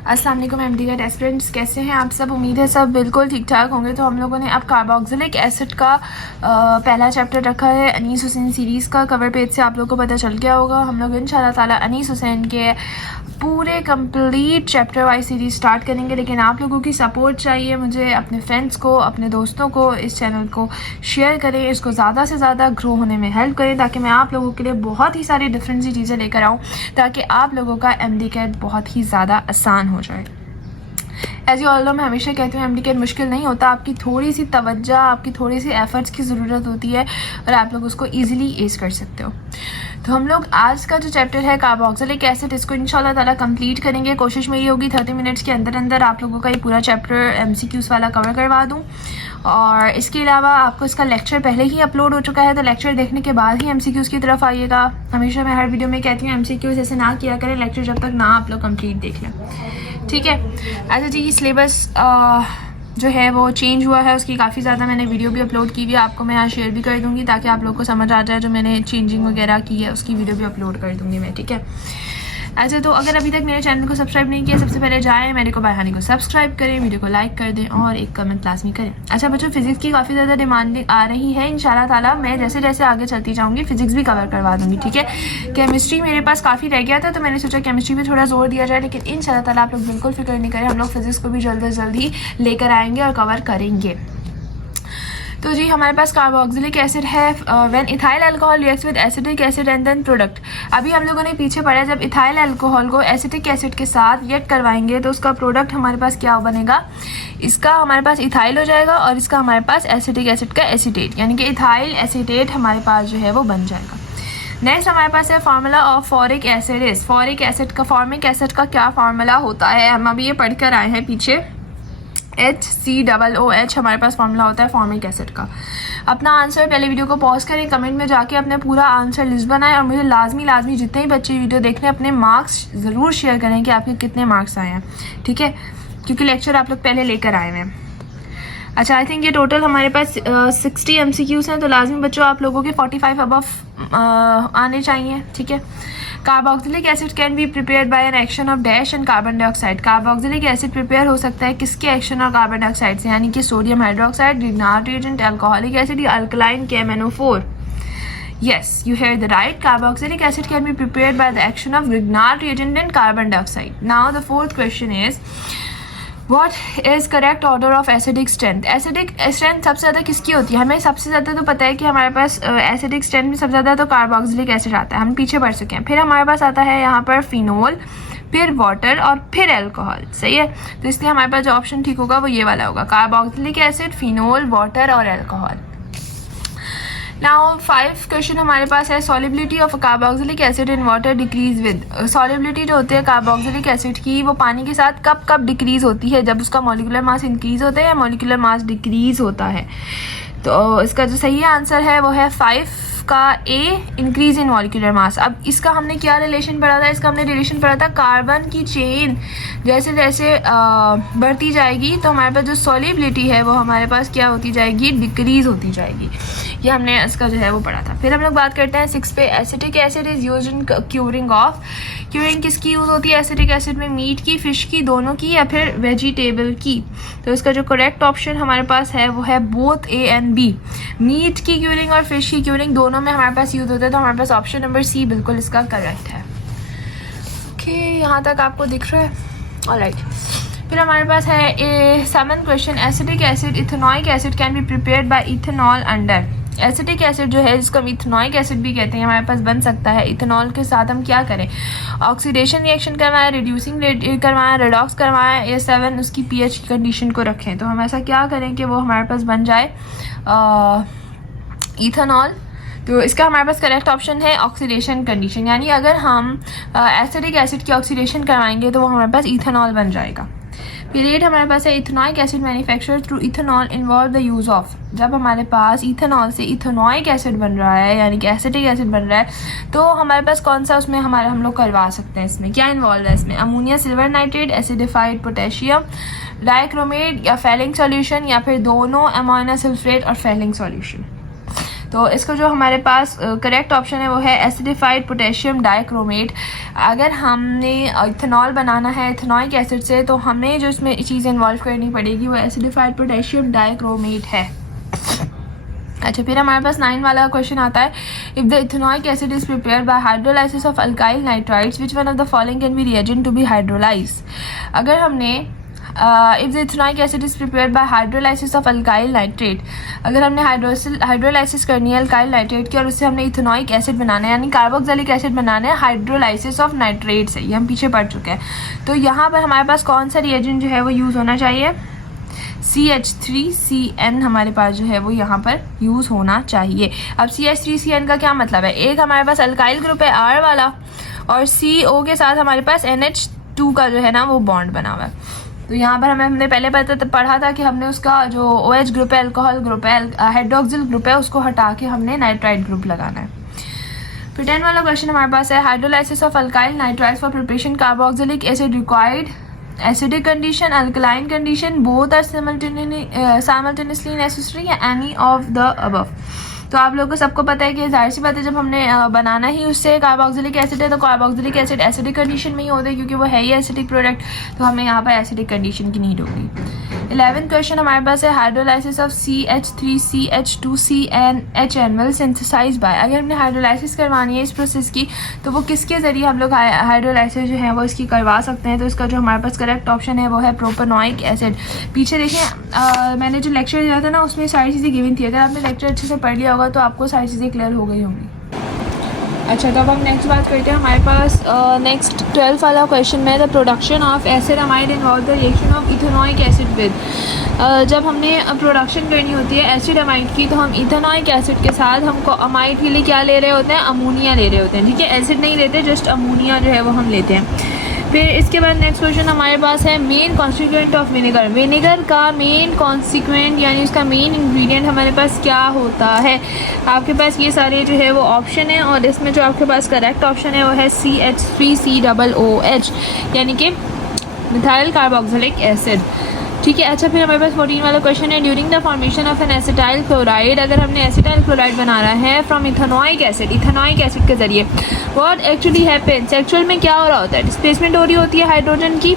अस्सलाम वालेकुम एमडी का एस्पिरेंट्स, कैसे हैं आप सब? उम्मीद है सब बिल्कुल ठीक ठाक होंगे। तो हम लोगों ने अब कार्बोक्सिलिक एसिड का पहला चैप्टर रखा है। अनीस हुसैन सीरीज़ का कवर पेज से आप लोगों को पता चल गया होगा। हम लोग इंशाल्लाह ताला अनीस हुसैन के पूरे complete chapter wise series start करेंगे, लेकिन आप लोगों की सपोर्ट चाहिए मुझे। अपने फ्रेंड्स को, अपने दोस्तों को इस चैनल को शेयर करें, इसको ज़्यादा से ज़्यादा ग्रो होने में हेल्प करें, ताकि मैं आप लोगों के लिए बहुत ही सारी डिफरेंट सी चीज़ें लेकर आऊँ, ताकि आप लोगों का एमडी कैट बहुत ही ज़्यादा आसान हो जाए। एज यू ऑल नो, मैं हमेशा कहती हूँ एमडी कैट मुश्किल नहीं होता। आपकी थोड़ी सी तवज्जो, आपकी थोड़ी सी एफर्ट्स की ज़रूरत होती है और आप लोग उसको ईजिली एज कर सकते हो। तो हम लोग आज का जो चैप्टर है कार्बोक्सिलिक एसिड, इसको इंशाल्लाह ताला कंप्लीट करेंगे। कोशिश मेरी होगी 30 मिनट्स के अंदर अंदर आप लोगों का ये पूरा चैप्टर एमसीक्यूज़ वाला कवर करवा दूँ। और इसके अलावा आपको इसका लेक्चर पहले ही अपलोड हो चुका है, तो लेक्चर देखने के बाद ही एमसीक्यूज़ की तरफ आइएगा। हमेशा मैं हर वीडियो में कहती हूँ एमसीक्यूज़ ऐसे ना किया करें लेक्चर जब तक ना आप लोग कंप्लीट देख लें, ठीक है? अच्छा जी, सिलेबस जो है वो चेंज हुआ है, उसकी काफ़ी ज़्यादा मैंने वीडियो भी अपलोड की हुई है, आपको मैं यहाँ शेयर भी कर दूँगी ताकि आप लोग को समझ आ जाए। जो मैंने चेंजिंग वगैरह की है उसकी वीडियो भी अपलोड कर दूँगी मैं, ठीक है? अच्छा, तो अगर अभी तक मेरे चैनल को सब्सक्राइब नहीं किया, सबसे पहले जाएँ मेरे को बायहानी को सब्सक्राइब करें, वीडियो को लाइक कर दें और एक कमेंट लाजमी करें। अच्छा बच्चों, फिजिक्स की काफ़ी ज़्यादा डिमांडिंग आ रही है। इंशाल्लाह ताला मैं जैसे जैसे आगे चलती जाऊँगी फिजिक्स भी कवर करवा दूँगी, ठीक है? केमिस्ट्री मेरे पास काफ़ी रह गया था, तो मैंने सोचा केमिस्ट्री पे थोड़ा जोर दिया जाए, लेकिन इंशाल्लाह ताला आप लोग बिल्कुल फिक्र नहीं करें, हम लोग फिजिक्स को भी जल्द से जल्द ही लेकर आएंगे और कवर करेंगे। तो जी, हमारे पास कार्बोक्सिलिक एसिड है। When ethyl alcohol reacts with acetic acid and then product. अभी हम लोगों ने पीछे पढ़ा, जब इथाइल अल्कोहल को एसिटिक एसिड के साथ रिएक्ट करवाएंगे तो उसका प्रोडक्ट हमारे पास क्या बनेगा? इसका हमारे पास इथाइल हो जाएगा और इसका हमारे पास एसिटिक एसिड का एसीटेट, यानी कि इथाइल एसीटेट हमारे पास जो है वो बन जाएगा। नेक्स्ट हमारे पास है formula of formic acid is. Formic acid का, फॉर्मिक एसिड का क्या फार्मूला होता है? हम अभी ये पढ़ कर आए हैं पीछे। HCOOH हमारे पास फार्मूला होता है फॉर्मिक एसिड का। अपना आंसर पहले वीडियो को पॉज करें, कमेंट में जाके अपने पूरा आंसर लिस्ट बनाएं और मुझे लाजमी जितने ही बच्चे वीडियो देख रहे हैं अपने मार्क्स ज़रूर शेयर करें कि आपके कितने मार्क्स आए हैं, ठीक है? क्योंकि लेक्चर आप लोग पहले लेकर आए हैं। अच्छा, आई थिंक ये टोटल हमारे पास 60 MCQs हैं, तो लाजमी बच्चों आप लोगों के 45 अबव आने चाहिए, ठीक है? Carboxylic acid can be prepared by an action of dash and carbon dioxide. Carboxylic acid prepare हो सकता है किसके एक्शन और कार्बन डाइऑक्साइड से, यानी कि sodium hydroxide, Grignard reagent, alcoholic acid या alkaline KMnO4। Yes, you heard the right. Carboxylic acid can be prepared by the action of Grignard reagent and carbon dioxide. Now the fourth question is, What is correct order of acidic strength? Acidic strength सबसे ज़्यादा किसकी होती है? हमें सबसे ज़्यादा तो पता है कि हमारे पास एसिडिक स्ट्रेंथ में सबसे ज़्यादा तो कार्बोक्सिलिक एसिड आता है, हम पीछे बढ़ चुके हैं। फिर हमारे पास आता है यहाँ पर फिनोल, फिर वाटर और फिर अल्कोहल, सही है? तो इसलिए हमारे पास जो ऑप्शन ठीक होगा वो ये वाला होगा, कार्बोक्सिलिक एसिड, फिनोल, वाटर और अल्कोहल। नाउ 5 क्वेश्चन हमारे पास है। Solubility of carboxylic acid in water decrease with. Solubility जो होती है कार्बोक्सिलिक एसिड की, वो पानी के साथ कब कब डिक्रीज होती है? जब उसका मॉलिक्यूलर मास इंक्रीज होता है या मॉलिक्यूलर मास डिक्रीज होता है? तो इसका जो सही आंसर है वो है 5 का ए, इंक्रीज इन मॉलिक्यूलर मास। अब इसका हमने क्या रिलेशन पढ़ा था? इसका हमने रिलेशन पढ़ा था कार्बन की चेन जैसे जैसे बढ़ती जाएगी तो हमारे पास जो सॉलिबिलिटी है वो हमारे पास क्या होती जाएगी? डिक्रीज होती जाएगी। ये हमने इसका जो है वो पढ़ा था। फिर हम लोग बात करते हैं 6 पे। Acetic acid is use in curing of. Curing किसकी यूज़ होती है एसिटिक एसिड में? मीट की, फिश की, दोनों की या फिर वेजिटेबल की? तो इसका जो करेक्ट ऑप्शन हमारे पास है वो है both A and B। Meat की क्यूरिंग और फिश की क्यूरिंग दोनों में हमारे पास यूज होता है, तो हमारे पास ऑप्शन नंबर C बिल्कुल इसका करेक्ट है। ओके, यहाँ तक आपको दिख रहा है? ऑलराइट। फिर हमारे पास है 7th question. Acetic acid, ethanoic acid can be prepared by ethanol under. Acetic acid जो है जिसको हम इथेनॉइक एसिड भी कहते हैं, हमारे पास बन सकता है इथेनॉल के साथ। हम क्या करें? ऑक्सीडेशन रिएक्शन करवाएं, रिड्यूसिंग करवाएं, रेडॉक्स करवाएं या 7 उसकी pH की कंडीशन को रखें। तो हम ऐसा क्या करें कि वो हमारे पास बन जाए इथेनॉल। तो इसका हमारे पास करेक्ट ऑप्शन है ऑक्सीडेशन कंडीशन, यानी अगर हम एसिटिक एसिड की ऑक्सीडेशन करवाएंगे तो वो हमारे पास इथेनॉल बन जाएगा। पीरियड हमारे पास है ethanoic acid manufacture through ethanol involve the use of. जब हमारे पास इथेनॉल से इथेनॉइक एसिड बन रहा है, यानी कि एसिटिक एसिड बन रहा है, तो हमारे पास कौन सा उसमें हम लोग करवा सकते हैं? इसमें क्या इन्वॉल्व है? इसमें ammonia silver nitrate, acidified potassium, dichromate या फेलिंग सॉल्यूशन, या फिर दोनों, अमोनिया सल्फेट और फेलिंग सॉल्यूशन। तो इसका जो हमारे पास करेक्ट ऑप्शन है वो है एसिडिफाइड पोटेशियम डाइक्रोमेट। अगर हमने इथेनॉल बनाना है इथेनॉइक एसिड से तो हमें जो इसमें चीज़ इन्वॉल्व करनी पड़ेगी वो एसिडिफाइड पोटेशियम डाइक्रोमेट है। अच्छा, फिर हमारे पास 9 वाला क्वेश्चन आता है, if the ethanoic acid is prepared by hydrolysis of alkyl nitrides which one of the following can be reagent to be hydrolyse. अगर हमने if the ethanoic acid is prepared by hydrolysis of alkyl nitrate, अगर हमने hydrolysis करनी है alkyl nitrate की और उससे हमने इथेनॉइक एसिड बनाना है यानी कार्बोक्सिलिक एसिड बनाना है हाइड्रोलाइसिस ऑफ नाइट्रेट से, ये हम पीछे पढ़ चुके हैं। तो यहाँ पर हमारे पास कौन सा रिएजेंट जो है वो यूज़ होना चाहिए, CH3CN हमारे पास जो है वो यहाँ पर यूज़ होना चाहिए। अब CH3CN का क्या मतलब है, एक हमारे पास अल्काइल ग्रुप है R वाला और CO के साथ हमारे पास NH2 का जो है ना वो बॉन्ड बना हुआ है। तो यहाँ पर हमने पहले पढ़ा था कि हमने उसका जो OH ग्रुप है, अल्कोहल ग्रुप है, हाइड्रोक्सिल ग्रुप है, उसको हटा के हमने नाइट्राइड ग्रुप लगाना है। फिर 10 वाला क्वेश्चन हमारे पास है, hydrolysis of alkyl nitrides for preparation carboxylic acid required acidic condition, alkaline condition, both are simultaneously necessary या any of the above। तो आप लोगों को सबको पता है कि जाहिर सी बात है जब हमने बनाना ही उससे कार्बोक्सिलिक एसिड है तो कार्बोक्सिलिक एसिड एसिडिक कंडीशन में ही होता है क्योंकि वो है ही एसिडिक प्रोडक्ट, तो हमें यहाँ पर एसिडिक कंडीशन की नीड होगी। 11th क्वेश्चन हमारे पास है, hydrolysis of CH3CH2CnHn will synthesise by. अगर हमने हाइड्रोलाइसिस करवानी है इस प्रोसेस की तो वो किसके ज़रिए हम लोग हाइड्रोलाइसिस जो है वो इसकी करवा सकते हैं। तो इसका जो हमारे पास करेक्ट ऑप्शन है वो है प्रोपेनॉइक एसिड। पीछे देखें मैंने जो लेक्चर दिया था ना उसमें सारी चीज़ें गिवन थी, अगर आपने लेक्चर अच्छे से पढ़ लिया होगा तो आपको सारी चीज़ें क्लियर हो गई होंगी। अच्छा, तो अब हम नेक्स्ट बात करते हैं। हमारे पास नेक्स्ट 12 वाला क्वेश्चन में, the production of acid amide involve the reaction of ethanoic acid with. जब हमने प्रोडक्शन करनी होती है एसिड अमाइड की तो हम इथेनॉइक एसिड के साथ हमको अमाइड के लिए क्या ले रहे होते हैं, अमोनिया ले रहे होते हैं। ठीक है, एसिड नहीं लेते, जस्ट अमोनिया जो है वो हम लेते हैं। फिर इसके बाद नेक्स्ट क्वेश्चन हमारे पास है, main constituent of vinegar. Vinegar का मेन कॉन्सिक्वेंट यानी उसका मेन इंग्रेडिएंट हमारे पास क्या होता है। आपके पास ये सारे जो है वो ऑप्शन है और इसमें जो आपके पास करेक्ट ऑप्शन है वो है CH3COOH यानी कि मिथाइल कार्बोक्सिलिक एसिड। ठीक है। अच्छा, फिर हमारे पास 14 वाला क्वेश्चन है, during the formation of an acetyl chloride, अगर हमने एसिटाइल क्लोराइड बनाना है from ethanoic acid, ethanoic acid के जरिए, व्हाट एक्चुअली हैपेंस, एक्चुअल में क्या हो रहा होता है, डिस्प्लेसमेंट हो रही होती है हाइड्रोजन की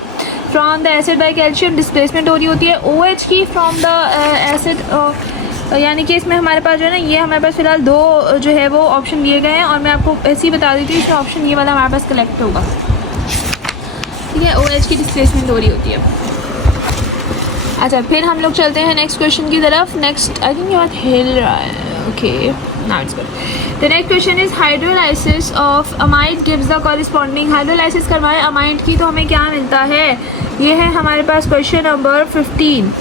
from the acid by calcium, displacement हो रही होती है OH की फ्रॉम द एसिड, यानी कि इसमें हमारे पास जो है ना ये हमारे पास फिलहाल दो जो है वो ऑप्शन दिए गए हैं और मैं आपको ऐसे ही बता देती हूँ इसमें ऑप्शन ये वाला हमारे पास कलेक्ट होगा। ठीक है, OH की डिस्प्लेसमेंट हो रही होती है। अच्छा, फिर हम लोग चलते हैं नेक्स्ट क्वेश्चन की तरफ। नेक्स्ट आई थिंक ये बात हिल रहा है, okay now it's good. The next question is, hydrolysis of amide gives the corresponding, hydrolysis करवाएं अमाइड की तो हमें क्या मिलता है, ये है हमारे पास क्वेश्चन नंबर 15।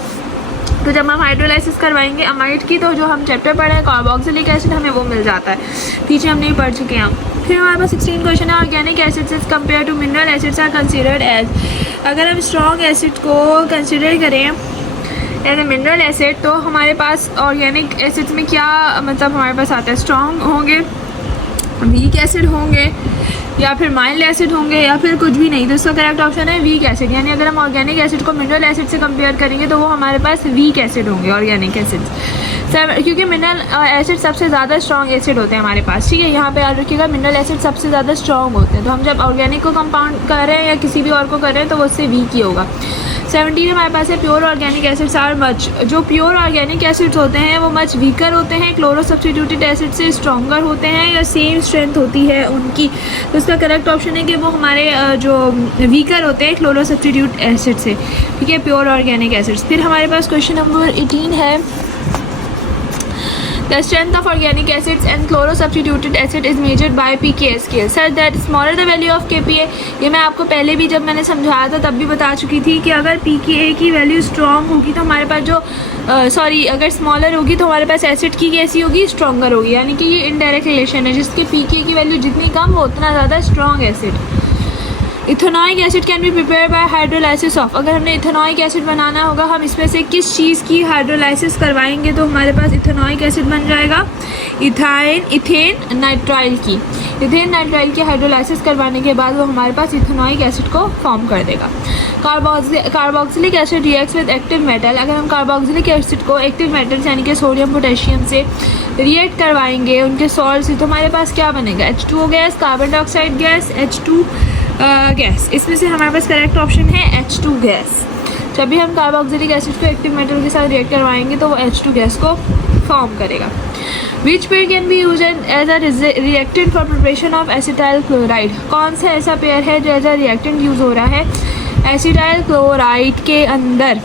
तो जब हम हाइड्रोलाइसिस करवाएंगे अमाइड की तो जो हम चैप्टर पढ़े हैं कार्बोक्सिलिक एसिड हमें वो मिल जाता है, पीछे हम नहीं पढ़ चुके हैं। फिर हमारे पास 16 क्वेश्चन है, organic acids as compare to mineral acids are considered as, अगर हम स्ट्रॉन्ग एसिड को कंसिडर करें एज ए मिनरल एसिड तो हमारे पास ऑर्गेनिक एसिड्स में क्या मतलब हमारे पास आता है, स्ट्रॉन्ग होंगे, वीक एसिड होंगे या फिर माइल्ड एसिड होंगे या फिर कुछ भी नहीं। तो इसका करेक्ट ऑप्शन है वीक एसिड, यानी अगर हम ऑर्गेनिक एसिड को मिनरल एसिड से कंपेयर करेंगे तो वो हमारे पास वीक एसिड होंगे ऑर्गेनिक एसिड्स, क्योंकि मिनरल एसिड सबसे ज़्यादा स्ट्रॉन्ग एसिड होते हैं हमारे पास। ठीक है, यहाँ पे याद रखिएगा मिनरल एसिड सबसे ज़्यादा स्ट्रॉन्ग होते हैं, तो हम जब ऑर्गेनिक को कंपाउंड कर रहे हैं या किसी भी और को कर रहे हैं तो वो उससे वीक ही होगा। 17 हमारे पास है, pure organic acids are much, जो प्योर ऑर्गेनिक एसिड्स होते हैं वो मच वीकर होते हैं, क्लोरो सब्स्टिट्यूटेड एसिड से स्ट्रॉन्गर होते हैं या सेम स्ट्रेंथ होती है उनकी। तो इसका करेक्ट ऑप्शन है कि वो हमारे जो वीकर होते हैं क्लोरो सब्स्टिट्यूट एसिड से। ठीक है, प्योर ऑर्गेनिक एसिड्स। फिर हमारे पास क्वेश्चन नंबर 18 है, The strength of organic acids and chloro-substituted acid is measured by pKa scale such that smaller the value of kPa, ये मैं आपको पहले भी जब मैंने समझाया था तब भी बता चुकी थी कि अगर pKa की वैल्यू स्ट्रॉन्ग होगी तो हमारे पास जो अगर स्मॉलर होगी तो हमारे पास एसिड की कैसी होगी, स्ट्रॉन्गर होगी, यानी कि ये इनडायरेक्ट रिलेशन है, जिसके pKa की वैल्यू जितनी कम हो उतना ज़्यादा strong acid. Ethanoic acid can be prepare by hydrolysis of, अगर हमने इथेनॉइक एसिड बनाना होगा हम इसमें से किस चीज़ की हाइड्रोलाइसिस करवाएंगे तो हमारे पास इथेनॉइक एसिड बन जाएगा इथेन नाइट्राइल की। इथेन नाइट्राइल की हाइड्रोलाइसिस करवाने के बाद वो हमारे पास इथेनॉइक एसिड को फॉर्म कर देगा। Carboxylic acid reacts with active metal, अगर हम कार्बोक्सिलिक एसिड को एक्टिव मेटल्स यानी कि सोडियम पोटेशियम से रिएक्ट करवाएंगे उनके सॉल्ट से, तो हमारे पास क्या बनेगा, H2O gas, carbon dioxide gas, H2 gas. इसमें से हमारे पास करेक्ट ऑप्शन है H2 गैस। जब भी हम कार्बोक्सिलिक एसिड को एक्टिव मेटल के साथ रिएक्ट करवाएंगे तो वो H2 गैस को फॉर्म करेगा। Which pair can be use as a reactant for preparation of acetyl chloride, कौन सा ऐसा पेयर है जो एज अ रिएक्टेंट यूज़ हो रहा है एसिटाइल क्लोराइड के अंदर।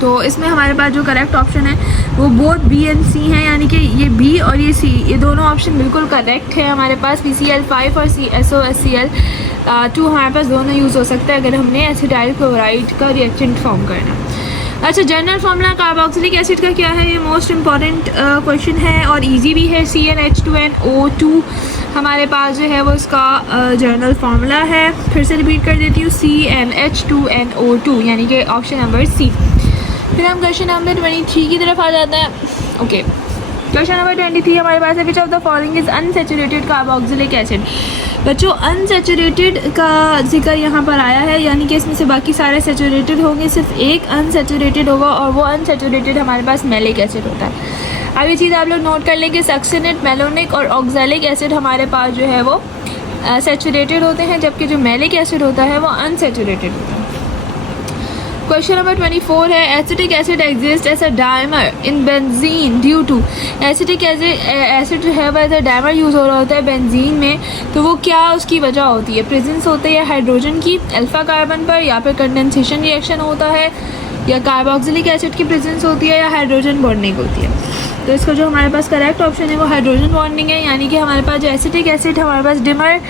तो इसमें हमारे पास जो करेक्ट ऑप्शन है वो बोथ बी एंड सी हैं, यानी कि ये बी और ये सी, ये दोनों ऑप्शन बिल्कुल करेक्ट है। हमारे पास PCl5 और SOHCl2 हमारे पास दोनों यूज़ हो सकता है अगर हमने एसिटाइल क्लोराइड का रिएक्टेंट फॉर्म करना। अच्छा, जनरल फार्मूला कार्बोक्सिलिक एसिड का क्या है, ये मोस्ट इंपॉर्टेंट क्वेश्चन है और इजी भी है। CnH2nO2 हमारे पास जो है वो इसका जनरल फार्मूला है। फिर से रिपीट कर देती हूँ, CnH2nO2 यानी कि ऑप्शन नंबर सी। फिर हम क्वेश्चन नंबर 23 की तरफ आ जाते हैं। ओके, क्वेश्चन नंबर 23 हमारे पास है, which of the following is unsaturated carboxylic acid. बच्चों, अनसैचुरेटेड का जिक्र यहाँ पर आया है, यानी कि इसमें से बाकी सारे सैचुरेटेड होंगे, सिर्फ एक अनसैचुरेटेड होगा और वो अनसैचुरेटेड हमारे पास मैलिक एसिड होता है। अब ये चीज़ आप लोग नोट कर लें कि सक्सिनेट, मेलोनिक और ऑक्सैलिक एसिड हमारे पास जो है वो सैचुरेटेड होते हैं, जबकि जो मैलिक एसिड होता है वो अनसैचुरेटेड होता है। क्वेश्चन नंबर 24 है, acetic acid exist as a dimer in benzene due to. Acetic acid जो है वो एज अ डाइमर यूज़ हो रहा होता है बेंजीन में, तो वो क्या उसकी वजह होती है, प्रेजेंस होती है हाइड्रोजन की अल्फा कार्बन पर, या फिर कंडेंसेशन रिएक्शन होता है, या कार्बोक्सिलिक एसिड की प्रेजेंस होती है, या हाइड्रोजन बॉन्डिंग होती है। तो इसका जो हमारे पास करेक्ट ऑप्शन है वो हाइड्रोजन बॉन्डिंग है, यानी कि हमारे पास जो एसिटिक एसिड हमारे पास डिमर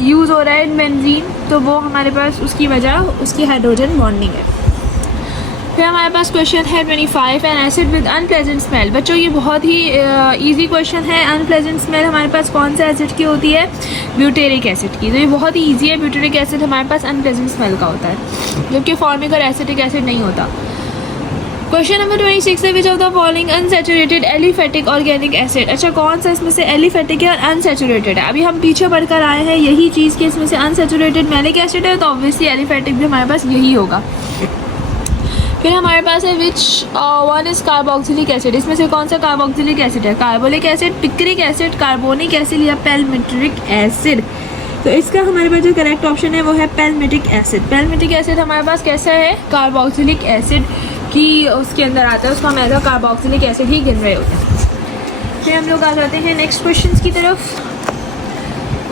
यूज़ हो रहा है इन बेंजीन, तो वो हमारे पास उसकी वजह उसकी हाइड्रोजन बॉन्डिंग है। फिर हमारे पास क्वेश्चन है 25, N acid with unpleasant smell. बच्चों, ये बहुत ही इजी क्वेश्चन है। अनप्लेजेंट स्मेल हमारे पास कौन सा एसिड की होती है, ब्यूटेरिक एसिड की। तो ये बहुत ही ईजी है, ब्यूटेरिक एसिड हमारे पास अनप्लेजेंट स्मेल का होता है, जबकि फॉर्मिक और एसिटिक एसिड नहीं होता। क्वेश्चन नंबर 26 है, which of the following unsaturated aliphatic organic acid. अच्छा, कौन सा इसमें से एलिफेटिक है और अनसैचुरेटेड है। अभी हम पीछे बढ़कर आए हैं यही चीज़ कि इसमें से अनसैचुरेटेड मैलिक एसिड है, तो ऑब्वियसली एलिफेटिक भी हमारे पास यही होगा। फिर हमारे पास है which one is carboxylic acid. इसमें से कौन सा कार्बोक्सिलिक एसिड है, carbolic acid, picric acid, carbonic acid या पैल्मिट्रिक एसिड। तो इसका हमारे पास जो करेक्ट ऑप्शन है वो है पैल्मिटिक एसिड। पैल्मिटिक एसिड हमारे पास कैसा है, कार्बोक्सिलिक एसिड की उसके अंदर आता है, उसको हम एज अ कार्बोक्सिलिक एसिड ही गिन रहे होते हैं। फिर हम लोग आ जाते हैं नेक्स्ट क्वेश्चन की तरफ।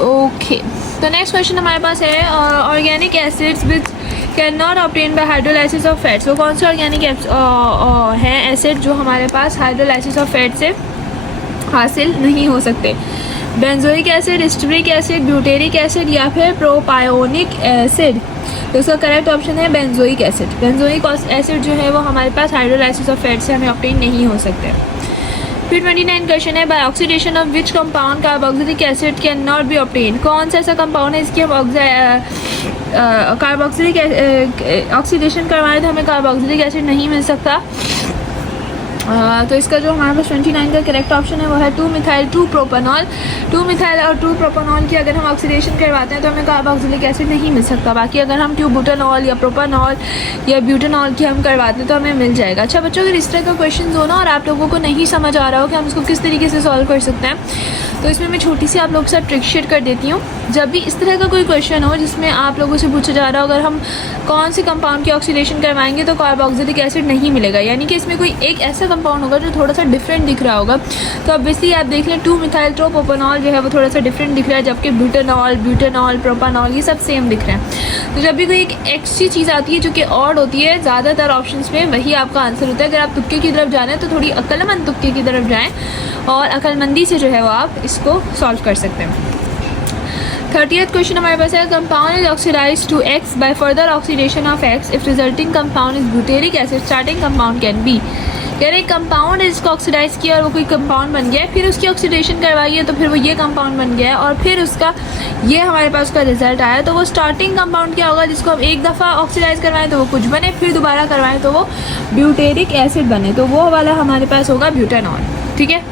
ओके, तो नेक्स्ट क्वेश्चन हमारे पास है, organic acids which can not obtain bye hydrolysis of fats. वो कौन से ऑर्गेनिक है एसिड जो हमारे पास हाइड्रोलाइसिस ऑफ फैट से हासिल नहीं हो सकते। Benzoic acid, stearic acid, butyric acid या फिर प्रोपायोनिक एसिड। तो उसका करेक्ट ऑप्शन है बेंजोइक एसिड। बेंजोइक एसिड जो है वो हमारे पास हाइड्रोलाइसिस ऑफ फैट से हमें ऑब्टेन नहीं हो सकते। फिर 29 क्वेश्चन है, by oxidation of which compound carboxylic acid can not be obtain. कौन सा ऐसा कंपाउंड है इसकी हम कार्बोक्सिलिक ऑक्सीडेशन करवाएं तो हमें कार्बोक्सिलिक एसिड नहीं मिल सकता। तो इसका जो हमारे पास 29 का करेक्ट ऑप्शन है वो है 2-मिथाइल 2-प्रोपेनॉल। 2-मिथाइल और 2-प्रोपेनॉल की अगर हम ऑक्सीडेशन करवाते हैं तो हमें कार्बोक्सिलिक एसिड नहीं मिल सकता। बाकी अगर हम 2-बुटानॉल या प्रोपेनॉल या ब्यूटानॉल की हम करवाते हैं तो हमें मिल जाएगा। अच्छा बच्चों, अगर इस तरह का क्वेश्चन हो ना और आप लोगों को नहीं समझ आ रहा हो कि हम इसको किस तरीके से सॉल्व कर सकते हैं, तो इसमें मैं छोटी सी आप लोग के साथ ट्रिक शेयर कर देती हूँ। जब भी इस तरह का कोई क्वेश्चन हो जिसमें आप लोगों से पूछा जा रहा हो अगर हम कौन से कंपाउंड की ऑक्सीडेशन करवाएंगे तो कार्बोक्सिलिक एसिड नहीं मिलेगा, यानी कि इसमें कोई एक ऐसा कंपाउंड होगा जो थोड़ा सा डिफरेंट दिख रहा होगा, तो ऑब्वियसली आप देख लें 2-मिथाइल प्रोपेनॉल जो है वो थोड़ा सा डिफरेंट दिख रहा है, जबकि ब्यूटानॉल, प्रोपेनॉल ये सब सेम दिख रहे हैं। तो जब भी कोई एक ऐसी चीज़ आती है जो कि ऑड होती है, ज़्यादातर ऑप्शंस में वही आपका आंसर होता है। अगर आप तुक्के की तरफ जाना है तो थोड़ी अक्लमंद तुक्के की तरफ जाएँ और अक्लमंदी से जो है वो आप इसको सॉल्व कर सकते हैं। 30th क्वेश्चन हमारे पास है, compound is oxidize to X by further oxidation of X if resulting compound is butyric acid, starting compound can be. यानी एक कंपाउंड इसको ऑक्सीडाइज किया और वो कोई कंपाउंड बन गया, फिर उसकी ऑक्सीडेशन करवाई है तो फिर वो ये कंपाउंड बन गया और फिर उसका ये हमारे पास उसका रिजल्ट आया, तो वो स्टार्टिंग कंपाउंड क्या होगा, जिसको हम एक दफ़ा ऑक्सीडाइज करवाएं तो वो कुछ बने, फिर दोबारा करवाएं तो वो ब्यूटेरिक एसिड बने, तो वो वाला हमारे पास होगा ब्यूटानॉल। ठीक है,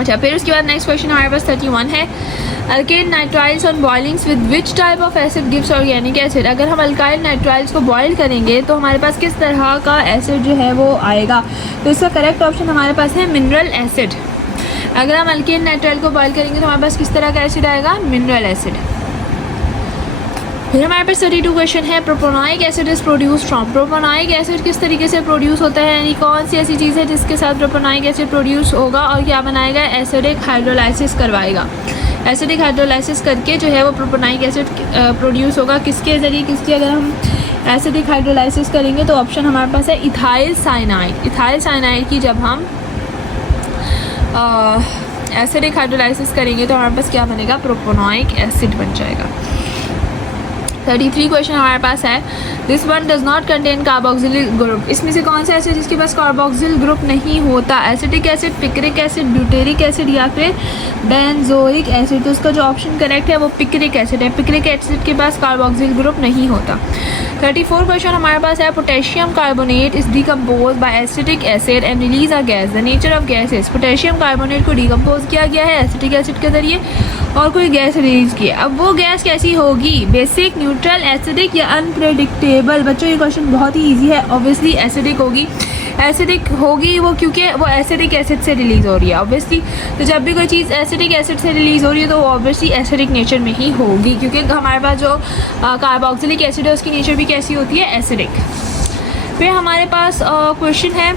अच्छा, फिर उसके बाद नेक्स्ट क्वेश्चन हमारे पास 31 है, alkyl nitriles on boilings with which type of acid gives organic acid. अगर हम अल्काइल नाइट्राइल्स को बॉयल करेंगे तो हमारे पास किस तरह का एसिड जो है वो आएगा, तो इसका करेक्ट ऑप्शन हमारे पास है मिनरल एसिड। अगर हम अल्काइल नाइट्राइल को बॉयल करेंगे तो हमारे पास किस तरह का एसिड आएगा, मिनरल एसिड। फिर हमारे पास 32 क्वेश्चन है, propionic acid is produce from. Propionic acid किस तरीके से प्रोड्यूस होता है, यानी कौन सी ऐसी चीज़ है जिसके साथ प्रोपोनाइक एसिड प्रोड्यूस होगा और क्या बनाएगा, एसिडिक हाइड्रोलाइसिस करवाएगा। एसिडिक हाइड्रोलाइसिस करके जो है वो प्रोपोनाइक एसिड प्रोड्यूस होगा, किसके ज़रिए, किसकी, अगर हम एसिडिक हाइड्रोलाइसिस करेंगे तो ऑप्शन हमारे पास है इथाइल साइनाइड। इथाइल साइनाइड की जब हम एसिडिक हाइड्रोलाइसिस करेंगे तो हमारे पास क्या बनेगा, प्रोपोनाइक एसिड बन जाएगा। 33 क्वेश्चन हमारे पास है, this one does not contain carboxylic group. इसमें से कौन सा एसिड जिसके पास कार्बोक्सिल ग्रुप नहीं होता, acetic acid, picric acid, butyric acid या फिर बेंजोइक एसिड। तो उसका जो ऑप्शन करेक्ट है वो पिक्रिक एसिड है। पिक्रिक एसिड के पास कार्बोक्सिल ग्रुप नहीं होता। 34 क्वेश्चन हमारे पास है, potassium carbonate is decompose by acetic acid and release a gas, the nature of gas is. Potassium carbonate को डिकम्पोज किया गया है एसिटिक एसिड के जरिए और कोई गैस रिलीज की है। अब वो गैस कैसी होगी, बेसिक, न्यूट्रल, एसिडिक या अनप्रेडिक्टेबल। बच्चों ये क्वेश्चन बहुत ही ईजी है, ऑब्वियसली एसिडिक होगी। एसिडिक होगी वो क्योंकि वो एसिडिक एसिड से रिलीज़ हो रही है ऑब्वियसली। तो जब भी कोई चीज़ एसिडिक एसिड से रिलीज़ हो रही है तो वो ऑब्वियसली एसिडिक नेचर में ही होगी, क्योंकि हमारे पास जो कार्बोक्सिलिक एसिड है उसकी नेचर भी कैसी होती है, एसिडिक। फिर हमारे पास क्वेश्चन है,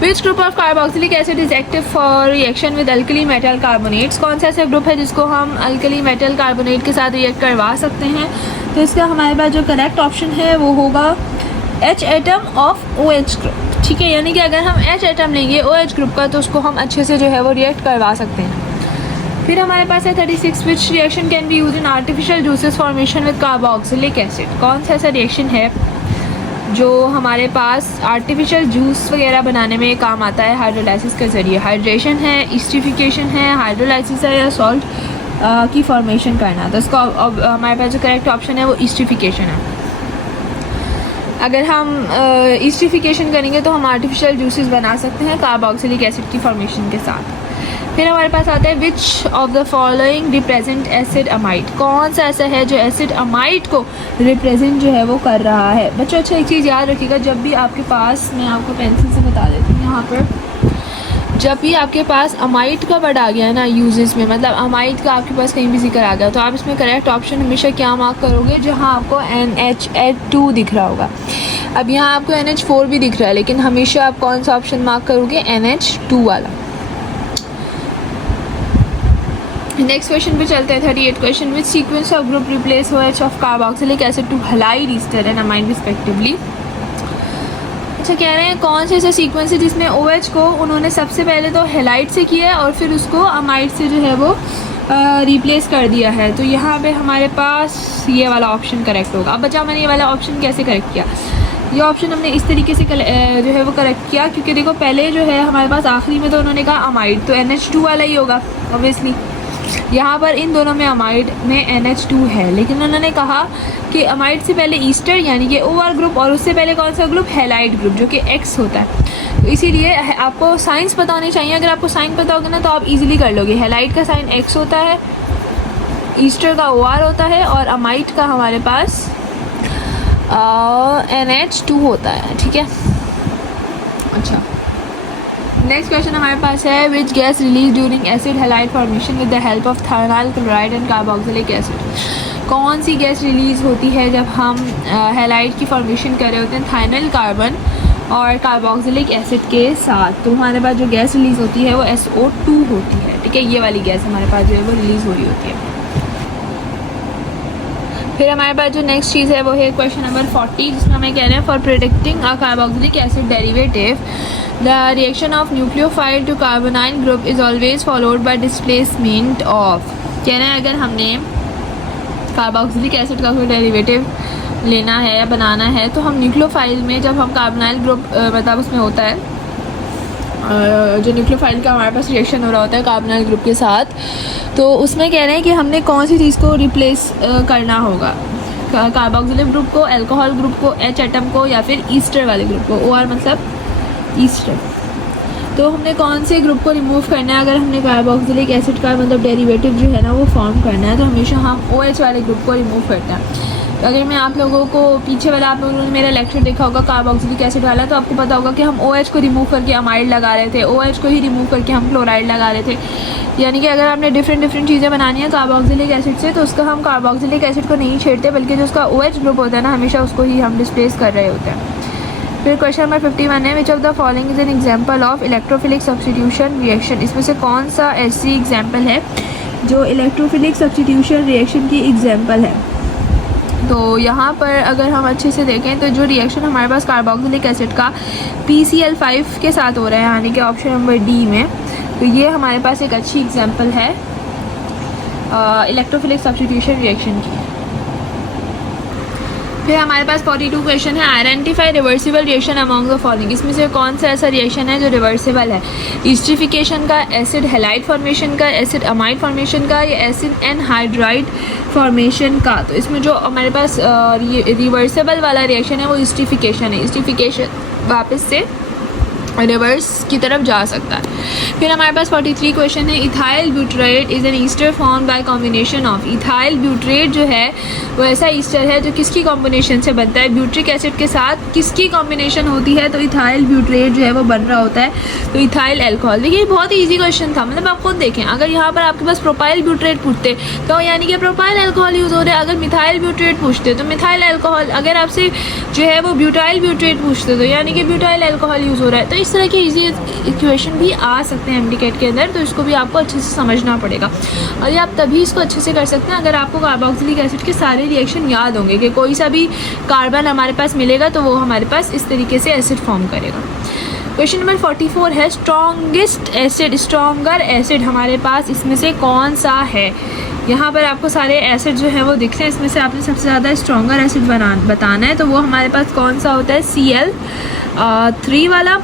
which group of carboxylic acid is active for reaction with alkali metal carbonates. कौन सा ऐसा ग्रुप है जिसको हम अल्कली मेटल कार्बोनेट के साथ रिएक्ट करवा सकते हैं, तो इसका हमारे पास जो करेक्ट ऑप्शन है वो होगा H atom of OH group. ठीक है, यानी कि अगर हम H एटम लेंगे OH ग्रुप का तो उसको हम अच्छे से जो है वो रिएक्ट करवा सकते हैं। फिर हमारे पास है 36, which reaction can be use in artificial juices formation with carboxylic acid. कौन सा ऐसा रिएक्शन है जो हमारे पास आर्टिफिशियल जूस वगैरह बनाने में काम आता है हाइड्रोलाइसिस के ज़रिए। हाइड्रेशन है, एस्टरिफिकेशन है, हाइड्रोलाइसिस है या सॉल्ट की फॉर्मेशन करना। तो इसका हमारे पास जो करेक्ट ऑप्शन है वो एस्टरिफिकेशन है। अगर हम एस्टरिफिकेशन करेंगे तो हम आर्टिफिशियल जूसेस बना सकते हैं कार्बोक्सिलिक एसिड की फॉर्मेशन के साथ। फिर हमारे पास आता है, which of the following represent acid amide. कौन सा ऐसा है जो एसिड अमाइड को रिप्रेजेंट जो है वो कर रहा है। बच्चों अच्छा एक चीज़ याद रखिएगा, जब भी आपके पास, मैं आपको पेंसिल से बता देती हूँ यहाँ पर, जब भी आपके पास अमाइड का वर्ड आ गया ना यूजेस में, मतलब अमाइड का आपके पास कहीं भी जिक्र आ गया, तो आप इसमें करेक्ट ऑप्शन हमेशा क्या मार्क करोगे, जहाँ आपको NH2 दिख रहा होगा। अब यहाँ आपको NH4 भी दिख रहा है, लेकिन हमेशा आप कौन सा ऑप्शन मार्क करोगे, NH2 वाला। नेक्स्ट क्वेश्चन पे चलते हैं, 38 question, which sequence of group replace OH of carboxylic acid to halide ester and amide respectively. अच्छा, कह रहे हैं कौन से ऐसा सीक्वेंस है जिसमें OH को उन्होंने सबसे पहले तो हैलाइड से किया है और फिर उसको अमाइड से जो है वो रिप्लेस कर दिया है। तो यहाँ पे हमारे पास ये वाला ऑप्शन करेक्ट होगा। अब बच्चा मैंने ये वाला ऑप्शन कैसे करेक्ट किया, ये ऑप्शन हमने इस तरीके से जो है वो करेक्ट किया, क्योंकि देखो पहले जो है हमारे पास आखिरी में तो उन्होंने कहा अमाइड, तो NH2 वाला ही होगा ऑब्वियसली। यहाँ पर इन दोनों में अमाइड में NH2 है, लेकिन उन्होंने कहा कि अमाइड से पहले ईस्टर यानी कि OR ग्रुप और उससे पहले कौन सा ग्रुप, हैलाइड ग्रुप, जो कि X होता है। तो इसीलिए आपको साइंस पता होनी चाहिए। अगर आपको साइन पता होगा ना तो आप इजीली कर लोगे। हैलाइड का साइन X होता है, ईस्टर का OR होता है और अमाइड का हमारे पास NH2 होता है। ठीक है, अच्छा नेक्स्ट क्वेश्चन हमारे पास है, which gas release during acid halide formation with the help of thionyl chloride and carboxylic acid. कौन सी गैस रिलीज़ होती है जब हम हैलाइड की फॉर्मेशन कर रहे होते हैं थायनाइल कार्बन और कार्बोक्सिलिक एसिड के साथ। तो हमारे पास जो गैस रिलीज़ होती है वो SO2 होती है। ठीक है, ये वाली गैस हमारे पास जो है वो रिलीज़ हो रही होती है। फिर हमारे पास जो नेक्स्ट चीज़ है वो है क्वेश्चन नंबर 40, जिसमें हमें कह रहे हैं, for predicting a carboxylic acid derivative the reaction of nucleophile to carbonyl group is always followed by displacement of. कह रहे हैं अगर हमने कार्बोक्सिलिक एसिड का कोई डेरिवेटिव लेना है या बनाना है तो हम न्यूक्लियोफाइल में, जब हम कार्बोनाइल ग्रुप मतलब उसमें होता है जो न्यूक्लियोफाइल का हमारे पास रिएक्शन हो रहा होता है कार्बोनाइल ग्रुप के साथ, तो उसमें कह रहे हैं कि हमने कौन सी चीज़ को रिप्लेस करना होगा, कार्बोक्सिलिक ग्रुप को, अल्कोहल ग्रुप को, H एटम को, या फिर ईस्टर वाले ग्रुप को। OR मतलब ईस्टर। तो हमने कौन से ग्रुप को रिमूव करना है? अगर हमने कार्बोक्सिलिक एसिड का मतलब डेरिवेटिव जो है ना वो फॉर्म करना है तो हमेशा हम OH वाले ग्रुप को रिमूव करते हैं। तो अगर मैं आप लोगों को पीछे वाला आप लोगों ने मेरा लेक्चर देखा होगा कार्बोक्सिलिक एसिड वाला, तो आपको पता होगा कि हम OH को रिमूव करके अमाइड लगा रहे थे, OH को ही रिमूव करके हम क्लोराइड लगा रहे थे। यानी कि अगर आपने डिफरेंट चीज़ें बनानी है कार्बोक्सिलिक एसिड से तो उसका हम कार्बोक्सिलिक एसिड को नहीं छेड़ते, बल्कि जो उसका OH ग्रुप होता है ना हमेशा उसको ही हम डिस्प्लेस कर रहे होते हैं। फिर क्वेश्चन नंबर 51 है, which of the following is an example of electrophilic substitution reaction. इसमें से कौन सा ऐसी एग्जांपल है जो इलेक्ट्रोफिलिक सब्स्टिट्यूशन रिएक्शन की एग्जांपल है? तो यहाँ पर अगर हम अच्छे से देखें तो जो रिएक्शन हमारे पास कार्बोक्सिलिक एसिड का PCl5 के साथ हो रहा है, यानी कि ऑप्शन नंबर डी में, तो ये हमारे पास एक अच्छी एग्जांपल है इलेक्ट्रोफिलिक सब्स्टिट्यूशन रिएक्शन की। फिर हमारे पास 42 क्वेश्चन है, identify reversible reaction among the following. इसमें से कौन सा ऐसा रिएक्शन है जो रिवर्सिबल है? एस्टरिफिकेशन का, एसिड हैलाइड फॉर्मेशन का, एसिड अमाइड फॉर्मेशन का, या एसिड एनहाइड्राइड फॉर्मेशन का? तो इसमें जो हमारे पास रिवर्सिबल वाला रिएक्शन है वो एस्टरिफिकेशन है। एस्टरिफिकेशन वापस से रिवर्स की तरफ जा सकता है। फिर हमारे पास 43 क्वेश्चन है, ethyl butyrate is an Easter form by combination of. Ethyl butyrate जो है वो ऐसा ईस्टर है जो किसकी कॉम्बिनेशन से बनता है? ब्यूट्रिक एसिड के साथ किसकी कॉम्बिनेशन होती है? तो इथाइल ब्यूटरेट जो है वो बन रहा होता है तो इथाइल एल्कोहल। देखिए बहुत ही ईजी क्वेश्चन था, मतलब आप खुद देखें, अगर यहाँ पर आपके पास प्रोपाइल ब्यूटरेट पूछते तो यानी कि प्रोपाइल एल्कोहल यूज़ हो रहा है, अगर मिथाइल ब्यूटरेट पूछते तो मिथाइल एल्कोहल, अगर आपसे जो है वो ब्यूटाइल ब्यूटरेट पूछते तो यानी कि ब्यूटाइल एल्कोहल यूज़ हो रहा है। तो इस तरह के इजी इक्वेशन भी आ सकते हैं एमडीकेट के अंदर, तो इसको भी आपको अच्छे से समझना पड़ेगा। और ये आप तभी इसको अच्छे से कर सकते हैं अगर आपको कार्बोक्सिलिक एसिड के सारे रिएक्शन याद होंगे कि कोई सा भी कार्बन हमारे पास मिलेगा तो वो हमारे पास इस तरीके से एसिड फॉर्म करेगा। क्वेश्चन नंबर 44 है, स्ट्रॉन्गेस्ट एसिड, स्ट्रॉन्गर एसिड हमारे पास इसमें से कौन सा है? यहाँ पर आपको सारे एसिड जो है वो दिख रहे हैं, इसमें से आपने सबसे ज़्यादा स्ट्रॉन्गर एसिड बताना है, तो वो हमारे पास कौन सा होता है? Cl3 वाला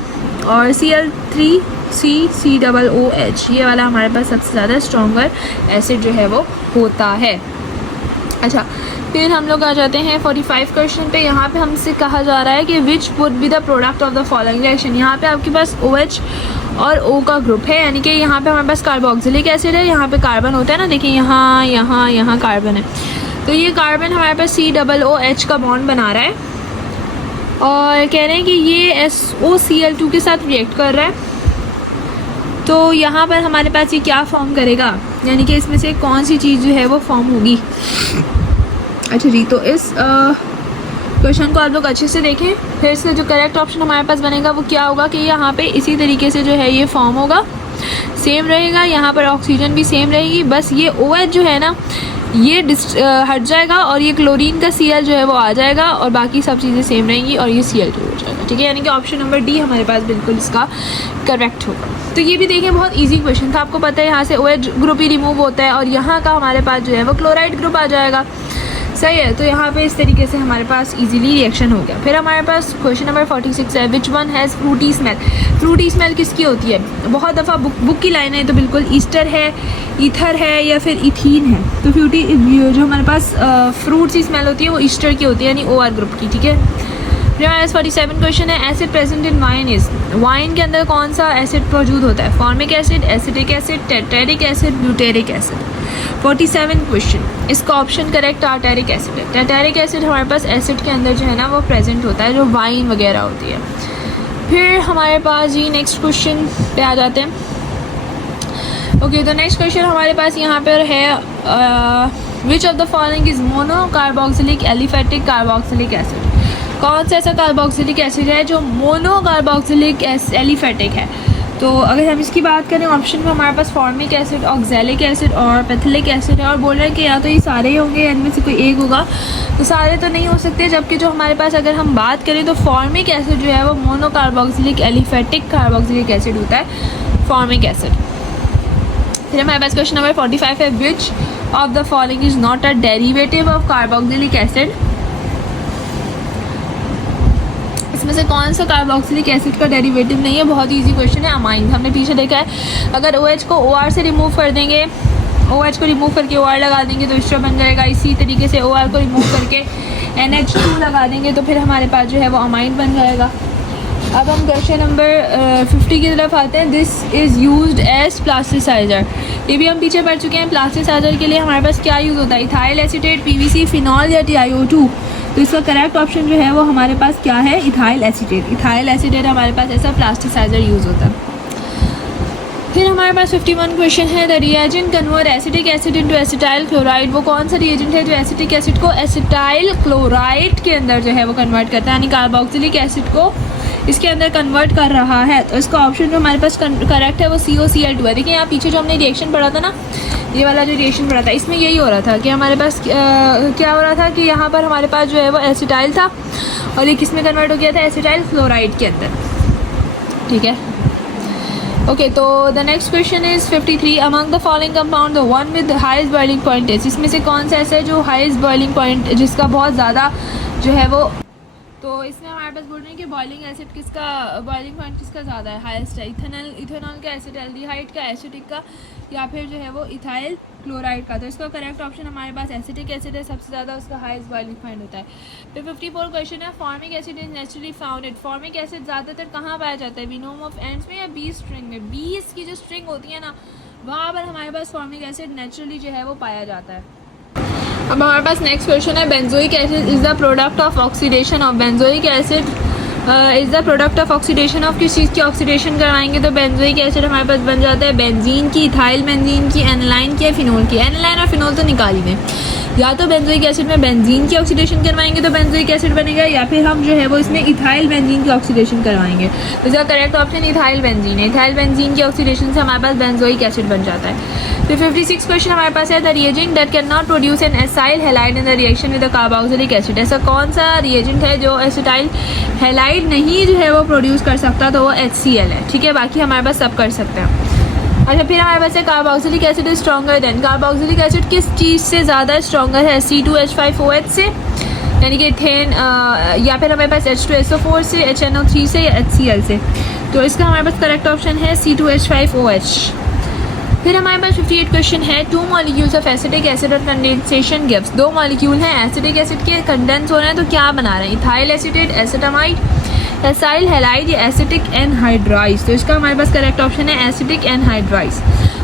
और Cl3COOH, ये वाला हमारे पास सबसे ज़्यादा स्ट्रॉन्गर एसिड जो है वो होता है। अच्छा, फिर हम लोग आ जाते हैं 45 क्वेश्चन पे। यहाँ पे हमसे कहा जा रहा है कि which would be the product of the following reaction. यहाँ पे आपके पास OH और O का ग्रुप है, यानी कि यहाँ पे हमारे पास कार्बोक्सिलिक एसिड है, यहाँ पे कार्बन होता है ना, देखिए यहाँ कार्बन है, तो ये कार्बन हमारे पास COOH का बॉन्ड बना रहा है और कह रहे हैं कि ये SOCl2 के साथ रिएक्ट कर रहा है। तो यहाँ पर हमारे पास ये क्या फॉर्म करेगा, यानी कि इसमें से कौन सी चीज़ जो है वो फॉर्म होगी? अच्छा जी, तो इस क्वेश्चन को आप लोग अच्छे से देखें। फिर इसका जो करेक्ट ऑप्शन हमारे पास बनेगा वो क्या होगा कि यहाँ पे इसी तरीके से जो है ये फॉर्म होगा, सेम रहेगा, यहाँ पर ऑक्सीजन भी सेम रहेगी, बस ये OH जो है ना ये हट जाएगा और ये क्लोरीन का Cl जो है वो आ जाएगा और बाकी सब चीज़ें सेम रहेंगी और ये Cl2 हो जाएगा। ठीक है, यानी कि ऑप्शन नंबर डी हमारे पास बिल्कुल इसका करेक्ट होगा। तो ये भी देखें बहुत इजी क्वेश्चन था, आपको पता है यहाँ से OH ग्रुप ही रिमूव होता है और यहाँ का हमारे पास जो है वो क्लोराइड ग्रुप आ जाएगा। सही है, तो यहाँ पे इस तरीके से हमारे पास इजीली रिएक्शन हो गया। फिर हमारे पास क्वेश्चन नंबर 46 है, which one has Frooti smell. Frooti smell किसकी होती है? बहुत दफ़ा बुक की लाइन है तो बिल्कुल ईस्टर है, ईथर है या फिर इथीन है। तो फ्रूटी जो हमारे पास फ्रूट सी स्मेल होती है वो ईस्टर की होती है, यानी OR ग्रुप की। ठीक है, फिर हमारे 47 क्वेश्चन है, acid present in wine is. Wine के अंदर कौन सा एसिड मौजूद होता है? Formic acid, acetic acid, tartaric acid, butyric acid. 47 question, इसका ऑप्शन करेक्ट टार्टेरिक एसिड है। टार्टेरिक एसिड हमारे पास एसिड के अंदर जो है ना वो प्रेजेंट होता है जो वाइन वगैरह होती है। फिर हमारे पास जी नेक्स्ट क्वेश्चन पे आ जाते हैं। ओके, तो नेक्स्ट क्वेश्चन हमारे पास यहाँ पर है, which of the following is mono carboxylic aliphatic carboxylic acid. कौन सा ऐसा कार्बोक्सिलिक एसिड है जो मोनो कार्बोक्सिलिक एलिफेटिक है? तो अगर हम इसकी बात करें ऑप्शन में हमारे पास फॉर्मिक एसिड, ऑक्सैलिक एसिड और पैथिलिक एसिड है और बोल रहे हैं कि या तो ये सारे ही होंगे या इनमें से कोई एक होगा। तो सारे तो नहीं हो सकते, जबकि जो हमारे पास अगर हम बात करें तो फॉर्मिक एसिड जो है वो mono carboxylic aliphatic carboxylic acid होता है, फॉर्मिक एसिड। फिर हमारे पास क्वेश्चन नंबर 45 है, which of the following is not a derivative of carboxylic acid. इसमें से कौन सा कार्बोक्सिलिक एसिड का डेरिवेटिव नहीं है? बहुत इजी क्वेश्चन है, अमाइन। हमने पीछे देखा है, अगर OH को OR से रिमूव कर देंगे, OH को रिमूव करके OR लगा देंगे तो ईस्टर बन जाएगा। इसी तरीके से OR को रिमूव करके NH2 लगा देंगे तो फिर हमारे पास जो है वो अमाइन बन जाएगा। अब हम क्वेश्चन नंबर 50 की तरफ आते हैं। This is used as plasticiser. ये भी हम पीछे पढ़ चुके हैं। प्लास्टिसाइजर के लिए हमारे पास क्या यूज़ होता है? इथाइल एसीटेट, पीवीसी, फिनॉल या TiO2। तो इसका करेक्ट ऑप्शन जो है वो हमारे पास क्या है? Ethyl acetate. इथाइल एसीटेट हमारे पास ऐसा प्लास्टिसाइजर यूज़ होता है। फिर हमारे पास 51 क्वेश्चन है। The reagent convert acetic acid into acetyl chloride. वो कौन सा रिएजेंट है जो एसिटिक एसिड को एसिटाइल क्लोराइड के अंदर जो है वो कन्वर्ट करता है, यानी कार्बोक्सिलिक एसिड को इसके अंदर कन्वर्ट कर रहा है? तो इसका ऑप्शन जो हमारे पास करेक्ट है वो COCl2 है। देखिए यहाँ पीछे जो हमने रिएक्शन पढ़ा था ना, ये वाला जो रिएक्शन पढ़ा था, इसमें यही हो रहा था कि हमारे पास क्या हो रहा था कि यहाँ पर हमारे पास जो है वो एसिटाइल था और ये किस में कन्वर्ट हो गया था? एसिटाइल क्लोराइड के अंदर। ठीक है, ओके। तो the next question is 53। Among the following compound the one with highest boiling point is. इसमें से कौन सा ऐसा है जो हाईएस्ट बॉइलिंग पॉइंट, जिसका बहुत ज़्यादा जो है वो, तो इसमें हमारे पास बोल रहे हैं कि बॉइलिंग एसिड किसका, बॉइलिंग पॉइंट किसका ज़्यादा है? हाईएस्ट है इथेनॉल का, एसिटाल्डिहाइड का, एसिटिक का, या फिर जो है वो इथाइल क्लोराइड का। तो इसका करेक्ट ऑप्शन हमारे पास एसिटिक एसिड है, सबसे ज़्यादा उसका हाईएस्ट बॉइलिंग पॉइंट होता है। फिर 54 क्वेश्चन है। Formic acid is naturally founded. Formic acid ज़्यादातर कहाँ पाया जाता है? विनोम ऑफ एंड्स में या बी स्ट्रिंग में? बीज की जो स्ट्रिंग होती है ना, वहाँ पर हमारे पास फॉर्मिक एसिड नेचुरली जो है वो पाया जाता है। अब हमारे पास नेक्स्ट क्वेश्चन है। Benzoic acid is the product of oxidation of. Benzoic acid is the product of oxidation of. किस चीज़ की ऑक्सीडेशन करवाएंगे तो बेंजोइक एसिड हमारे पास बन जाता है बेंजीन की, इथाइल बेंजीन की, एनालाइन की, फिनोल की। एनालाइन और फिनोल तो निकाल ही दें। या तो बेंजोइक एसिड में बेंजीन की ऑक्सीडेशन करवाएंगे तो बेंजोइक एसिड बनेगा, या फिर हम जो है वो इसमें इथाइल बेंजीन की ऑक्सीडेशन करवाएंगे। तो इसका करेक्ट ऑप्शन इथाइल बेंजीन है। इथाइल बेंजीन की ऑक्सीडेशन से हमारे पास बेंजोइक एसिड बन जाता है। फिर 56 क्वेश्चन हमारे पास है। The reagent that can not produce an acyl halide in the reaction with the carboxylic acid. ऐसा कौन सा रिएजेंट है जो एसिटाइल हैलाइड नहीं जो है वो प्रोड्यूस कर सकता? तो वो HCl है। ठीक है, बाकी हमारे पास सब कर सकते हैं। अच्छा, फिर हमारे पास है carboxylic acid is stronger than. Carboxylic acid किस चीज़ से ज़्यादा स्ट्रॉन्गर है? C2H5OH से, यानी कि इथेन, या फिर हमारे पास H2SO4 से, HNO3 से, या HCl से। तो इसका हमारे पास करेक्ट ऑप्शन है C2H5OH। फिर हमारे पास 58 क्वेश्चन है। 2 मॉलिक्यूल्स ऑफ एसिटिक एसिड और कंडेंसेशन गिव्स। 2 मॉलिक्यूल हैं एसिटिक एसिड के, कंडेंस हो रहे हैं, तो क्या बना रहे हैं? Ethyl acetate, acetamide, acyl halide या एसिटिक एनहाइड्राइज। तो इसका हमारे पास करेक्ट ऑप्शन है एसिटिक एनहाइड्राइज।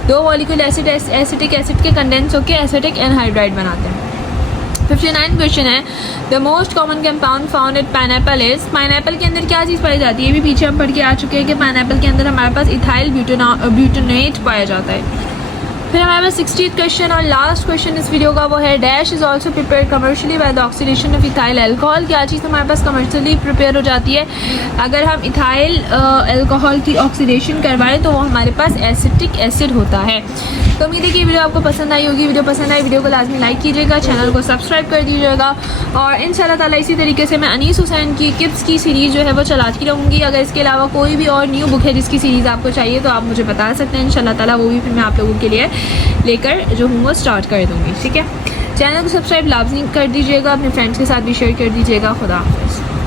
2 मॉलिक्यूल एसिटिक एसिड के कंडेंस होकर एसिटिक एनहाइड्राइड बनाते हैं। 59 क्वेश्चन है। The most common compound found at pineapple is. Pineapple के अंदर क्या चीज़ पाई जाती है? ये भी पीछे हम पढ़ के आ चुके हैं कि पाइनएप्पल के अंदर हमारे पास इथाइल ब्यूटेनेट पाया जाता है। फिर हमारे पास 60th क्वेश्चन और लास्ट क्वेश्चन इस वीडियो का वो है। Dash is also prepare commercially by the oxidation of ethyl alcohol. क्या चीज़ हमारे पास कमर्शियली प्रिपेयर हो जाती है अगर हम इथाइल एल्कोहल की ऑक्सीडेशन करवाएं? तो वो हमारे पास एसिटिक एसिड होता है। तो उम्मीद है कि वीडियो आपको पसंद आई होगी। वीडियो पसंद आई, वीडियो को लाजमी लाइक कीजिएगा, चैनल को सब्सक्राइब कर दीजिएगा, और इंशाल्लाह ताला इसी तरीके से मैं अनीस हुसैन की किप्स की सीरीज़ जो है वो चलाती रहूँगी। अगर इसके अलावा कोई भी और न्यू बुक है जिसकी सीरीज़ आपको चाहिए तो आप मुझे बता सकते हैं। इंशाल्लाह ताला वो भी फिर मैं आप लोगों के लिए लेकर जो हूँ वो स्टार्ट कर दूँगी। ठीक है, चैनल को सब्सक्राइब लाजमी कर दीजिएगा, अपने फ्रेंड्स के साथ भी शेयर कर दीजिएगा। खुदा हाफ़िज़।